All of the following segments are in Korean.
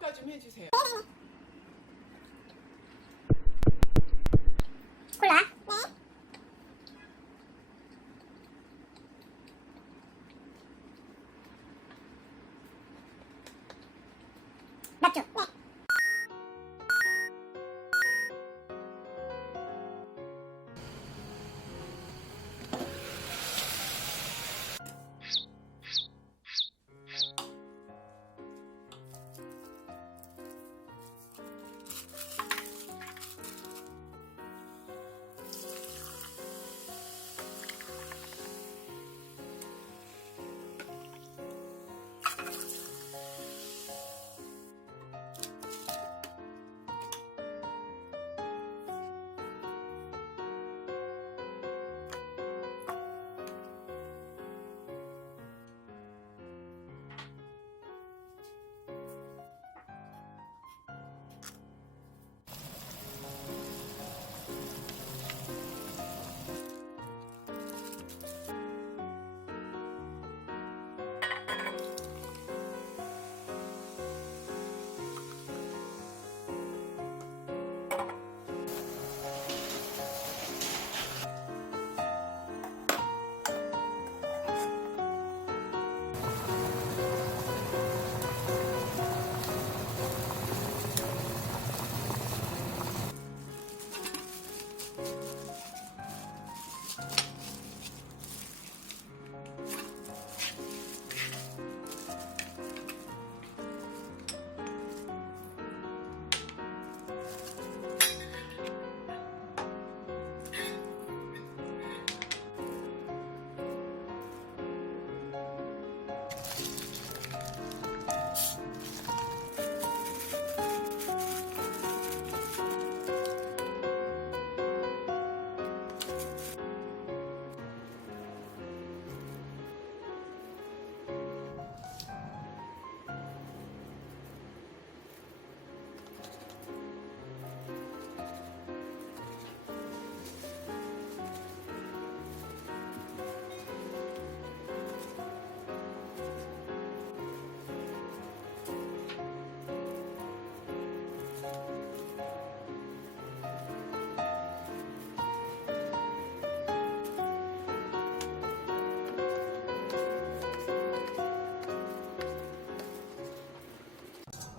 평가 좀 해주세요. 콜라? 네. 맥주? 네.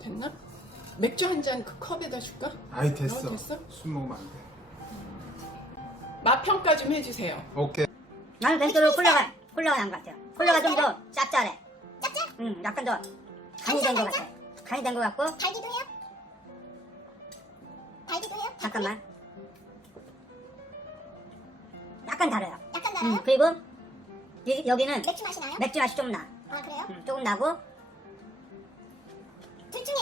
됐나? 맥주 한 잔 그 컵에다 줄까? 아이 됐어. 됐어? 술 먹으면 안 돼. 맛 평가 좀 해주세요. 오케이. 나는 벤토로 콜라가 나은 것 같아요. 콜라가 좀 더 짭짤해. 짭짤? 응, 약간 더 간이 된 것 같아. 간이 된 것 같고. 달기도 해요? 달기도 해요? 잠깐만. 약간 달아요. 약간 달아요? 그리고 여기는 맥주 맛이 나요? 맥주 맛이 좀 나. 아 그래요? 조금 나고. 둘 중에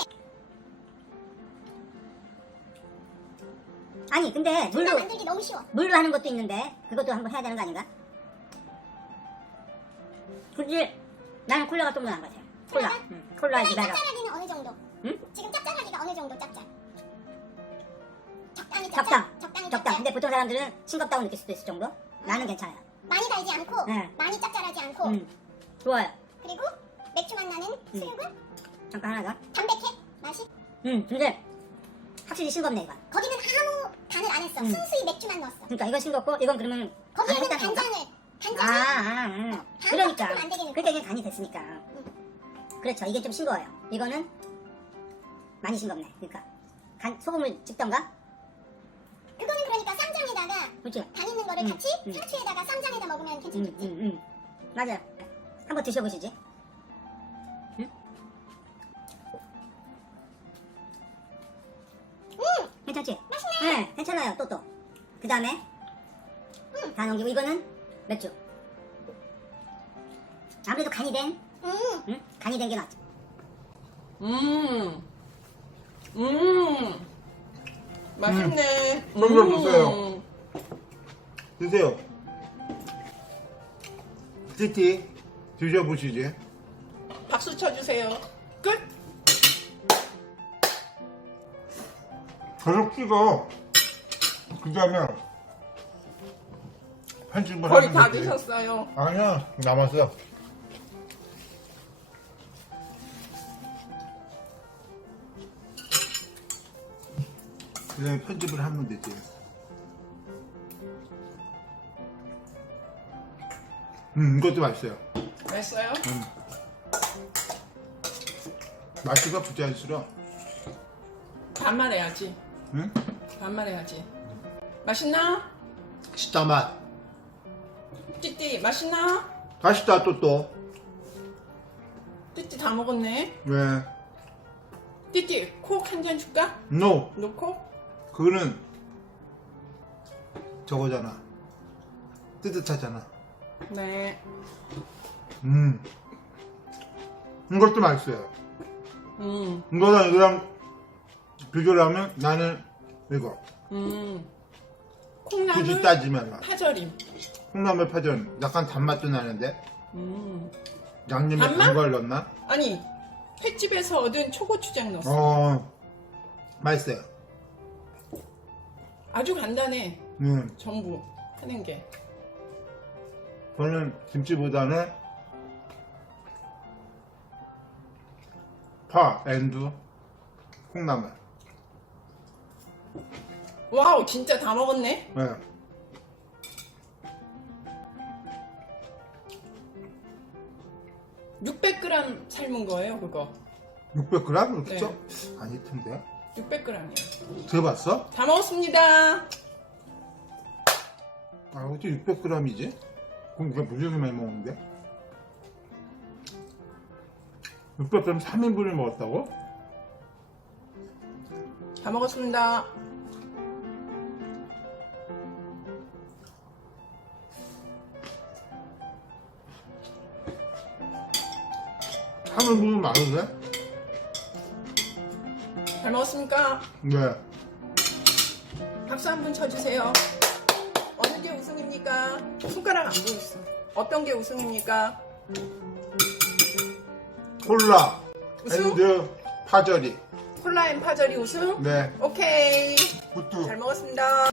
아니 근데 둘 다 만들기 너무 쉬워. 물로 하는 것도 있는데 그것도 한번 해야 되는 거 아닌가? 굳이 나는 콜라가 좀 더 나은 것 같아. 콜라. 콜라 콜라의 이바라. 짭짤하기는 어느 정도? 응? 지금 짭짤하기가 어느 정도 짭짤? 적당히 짭짤? 적당. 적당히 적당. 짭짤? 근데 보통 사람들은 싱겁다고 느낄 수도 있을 정도. 나는 괜찮아요. 많이 달지 않고 네. 많이 짭짤하지 않고 좋아요. 그리고 맥주 맛 나는 수육은 잠깐 하나 더. 담백해? 맛이? 근데 확실히 싱겁네 이건. 거기는 아무 간을 안 했어. 순수히 맥주만 넣었어. 그러니까 이건 싱겁고 이건 그러면 거기에는 간을 했다는 건가? 간장을 그러니까. 조금 안 되게 넣고. 그러니까 이게 간이 됐으니까. 그렇죠. 이게 좀 싱거워요. 이거는 많이 싱겁네. 그러니까 소금을 찍던가. 그거는 그러니까 쌈장에다가 그렇죠. 간 있는 거를 같이 상추에다가 쌈장에다 먹으면 괜찮겠지. 맞아요. 한번 드셔보시지. 괜찮지? 맛있네. 네, 괜찮아요. 또. 그 다음에 다 넘기고 이거는 맥주. 아무래도 간이 된, 간이 된 게 낫지. 맛있네. 좀더 주세요. 드세요. 띠띠 드셔보시지. 박수 쳐주세요. 끝. 계속 찍어. 그 다음에 편집을 거의 하면 다 되지. 드셨어요. 아니야, 남았어. 그냥 편집을 하면 되지. 이것도 맛있어요. 맛있어요? 맛이가 부자연스러워. 반말해야지. 응? 반말해야지. 맛있나? 맛있다 맛. 띠띠 맛있나? 맛있다 또. 띠띠 다 먹었네. 왜? 띠띠 콕 한 잔 줄까? No. 놓고? 그거는 저거잖아. 뜨뜻하잖아. 네. 이것도 맛있어요. 이거랑 이거랑 비교를 하면 나는 이거. 굳이 콩나물 따지면 파절임. 콩나물 파전 약간 단맛도 나는데 양념에 단맛? 단 걸 넣나? 아니 횟집에서 얻은 초고추장 넣었어. 맛있어요. 아주 간단해. 전부 하는 게. 저는 김치보다는 파, 앤두, 콩나물. 와우 진짜 다 먹었네. 네. (600g) 삶은 거예요 그거. 600g? 이렇게 네. 쪄? 아닐 텐데. 600g이에요. 들어봤어? 다 먹었습니다. 어떻게 600g이지? 그럼 그게 무지하게 많이 먹는데? 600g 3인분을 먹었다고? 다 먹었습니다. 삼인분은 많은데? 잘 먹었습니까? 네. 박수 한 번 쳐주세요. 어느 게 우승입니까? 손가락 안 보였어. 어떤 게 우승입니까? 콜라, 우승? 앤드, 파절이. 콜라 앤 파절이 우승? 네. 오케이. 굿두. 잘 먹었습니다.